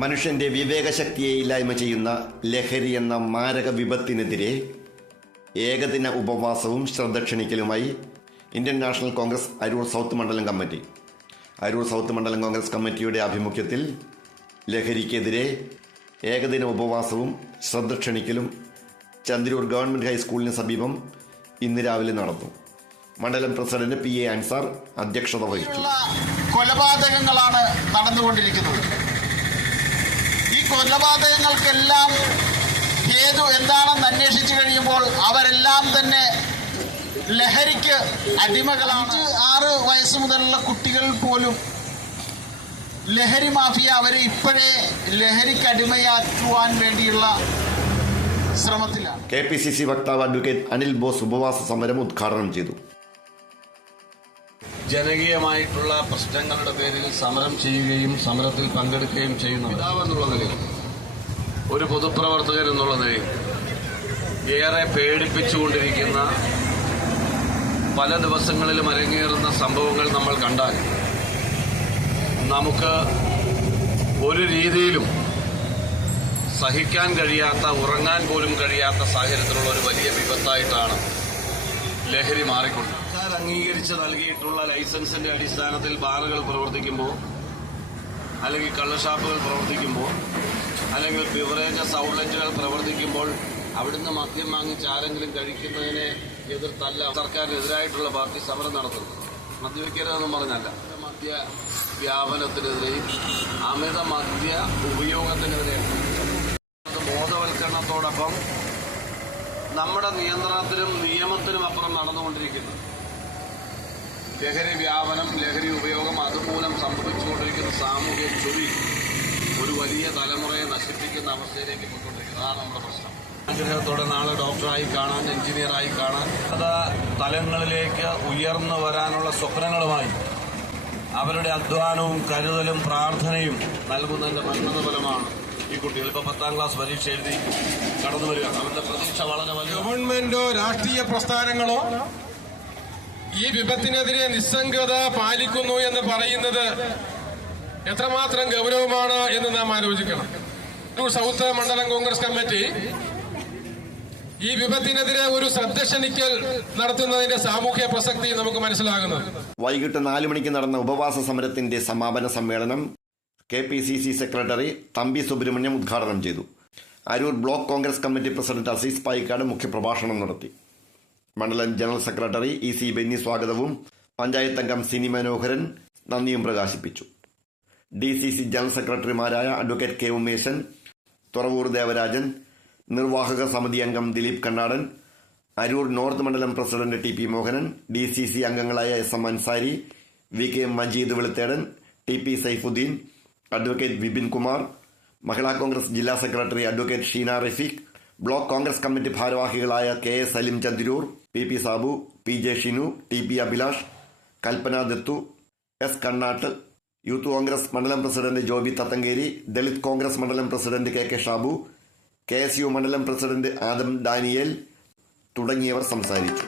മനുഷ്യന്റെ വിവേകശക്തിയെ ഇല്ലായ്മ ചെയ്യുന്ന ലഹരി എന്ന മാരക വിപത്തിനെതിരെ ഏകദിന ഉപവാസവും ശ്രദ്ധ ക്ഷണിക്കലുമായി Indian National Congress Aroor south മണ്ഡലം കമ്മിറ്റി. അരൂർ സൗത്ത് മണ്ഡലം കോൺഗ്രസ് കമ്മിറ്റിയുടെ ആഭിമുഖ്യത്തിൽ ലഹരിക്കെതിരെ ഏകദിന ഉപവാസവും ശ്രദ്ധ ക്ഷണിക്കലും ചന്ദ്രൂർ ഗവൺമെന്റ് ഹൈസ്കൂളിന് സമീപം ഇന്ന് രാവിലെ നടന്നു. മണ്ഡലം പ്രസിഡന്റ് പി എ അൻസാർ അധ്യക്ഷത വഹിച്ചു. കൊലപാതകങ്ങളാണ് നടന്നുകൊണ്ടിരിക്കുന്നത്. കൊലപാതകങ്ങൾക്കെല്ലാം ഹേതു എന്താണെന്ന് അന്വേഷിച്ചു കഴിയുമ്പോൾ അവരെല്ലാം തന്നെ ലഹരിക്ക് അടിമകളാണ്. ആറ് വയസ്സ് മുതലുള്ള കുട്ടികൾ പോലും ലഹരി മാഫിയ അവരെ ഇപ്പോഴേ ലഹരിക്ക് അടിമയാക്കുവാൻ വേണ്ടിയുള്ള ശ്രമത്തിലാണ്. കെ പി സി സി വക്താവ് അഡ്വക്കേറ്റ് അനിൽ ബോസ് ഉപവാസ സമരം ഉദ്ഘാടനം ചെയ്തു. ജനകീയമായിട്ടുള്ള പ്രശ്നങ്ങളുടെ പേരിൽ സമരം ചെയ്യുകയും സമരത്തിൽ പങ്കെടുക്കുകയും ചെയ്യുന്ന പിതാവെന്നുള്ള നിലയിൽ ഒരു പൊതുപ്രവർത്തകൻ എന്നുള്ള നിലയിൽ ഏറെ പേടിപ്പിച്ചുകൊണ്ടിരിക്കുന്ന പല ദിവസങ്ങളിലും അരങ്ങേറുന്ന സംഭവങ്ങൾ നമ്മൾ കണ്ടാൽ നമുക്ക് ഒരു രീതിയിലും സഹിക്കാൻ കഴിയാത്ത ഉറങ്ങാൻ പോലും കഴിയാത്ത സാഹചര്യത്തിലുള്ള ഒരു വലിയ വിപത്തായിട്ടാണ് ലഹരി മാറിക്കൊണ്ട് സർക്കാർ അംഗീകരിച്ച് നൽകിയിട്ടുള്ള ലൈസൻസിന്റെ അടിസ്ഥാനത്തിൽ ബാറുകൾ പ്രവർത്തിക്കുമ്പോൾ അല്ലെങ്കിൽ കള്ളുഷാപ്പുകൾ പ്രവർത്തിക്കുമ്പോൾ അല്ലെങ്കിൽ ബിവറേജസ് ഔട്ട്ലെറ്റുകൾ പ്രവർത്തിക്കുമ്പോൾ അവിടുന്ന് മദ്യം വാങ്ങിച്ച് ആരെങ്കിലും കഴിക്കുന്നതിനെ എതിർത്തല്ല. സർക്കാരിനെതിരായിട്ടുള്ള പാർട്ടി സമരം നടത്തുന്നത് മദ്യവെക്കരുതെന്നും പറഞ്ഞല്ല. മദ്യ വ്യാപനത്തിനെതിരെയും അമിത മദ്യ ഉപയോഗത്തിനെതിരെയും ബോധവൽക്കരണത്തോടൊപ്പം നമ്മുടെ നിയന്ത്രണത്തിനും നിയമത്തിനും അപ്പുറം നടന്നുകൊണ്ടിരിക്കുന്നു. ലഹരി വ്യാപനം ലഹരി ഉപയോഗം അതുമൂലം സംഭവിച്ചുകൊണ്ടിരിക്കുന്ന സാമൂഹ്യ ചുഴി ഒരു വലിയ തലമുറയെ നശിപ്പിക്കുന്ന അവസ്ഥയിലേക്ക് പോയിക്കൊണ്ടിരിക്കുന്നത് അതാണ് നമ്മുടെ പ്രശ്നം. ആഗ്രഹത്തോടെ നാളെ ഡോക്ടറായി കാണാൻ എഞ്ചിനീയറായി കാണാൻ അത് തലങ്ങളിലേക്ക് ഉയർന്നു വരാനുള്ള സ്വപ്നങ്ങളുമായി അവരുടെ അധ്വാനവും കരുതലും പ്രാർത്ഥനയും നൽകുന്നതിന്റെ പരിണത ഫലമാണ് ഈ കുട്ടികൾ. ഇപ്പൊ പത്താം ക്ലാസ് പരീക്ഷ എഴുതി കടന്നു വരിക അവരുടെ പ്രതീക്ഷ വളരെ വലിയ ഗവൺമെന്റോ രാഷ്ട്രീയ പ്രസ്ഥാനങ്ങളോ ഈ വിപത്തിനെതിരെ നിസ്സംഗത പാലിക്കുന്നു എന്ന് പറയുന്നത് എത്രമാത്രം ഗൗരവമാണ് എന്ന് നാം ആലോചിക്കണം. സൗത്ത് മണ്ഡലം കോൺഗ്രസ് കമ്മിറ്റി ഈ വിപത്തിനെതിരെ ഒരു ശ്രദ്ധ ക്ഷണിക്കൽ നടത്തുന്നതിന്റെ സാമൂഹ്യ പ്രസക്തി നമുക്ക് മനസ്സിലാകുന്നത്. വൈകിട്ട് നാല് മണിക്ക് നടന്ന ഉപവാസ സമരത്തിന്റെ സമാപന സമ്മേളനം K P C C secretary Thampi Subrahmanyam ഉദ്ഘാടനം ചെയ്തു. Aroor block Congress committee president Azeez Payikkad മുഖ്യപ്രഭാഷണം നടത്തി. മണ്ഡലം general secretary E C Benny സ്വാഗതവും പഞ്ചായത്ത് അംഗം സിനി മനോഹരൻ നന്ദിയും പ്രകാശിപ്പിച്ചു. ഡി സി സി ജനറൽ സെക്രട്ടറിമാരായ അഡ്വക്കേറ്റ് കെ ഉമേശൻ തുറവൂർ ദേവരാജൻ നിർവാഹക സമിതി അംഗം ദിലീപ് കണ്ണാടൻ അരൂർ നോർത്ത് മണ്ഡലം president T P Mohanan D C C അംഗങ്ങളായ S M Ansari V K Majeed Veluthedan T P Saifuddin advocate Vipin Kumar Mahila Congress ജില്ലാ secretary advocate Sheena Rafeeq block Congress committee ഭാരവാഹികളായ K S Saleem Chandrur P P Sabu P J Shinu T P Abhilash Kalpana Dathu S Kannatt youth Congress മണ്ഡലം president Joby തത്തങ്കേരി Dalit Congress മണ്ഡലം president K K Shabu K S U മണ്ഡലം president Adam Daniel തുടങ്ങിയവർ സംസാരിച്ചു.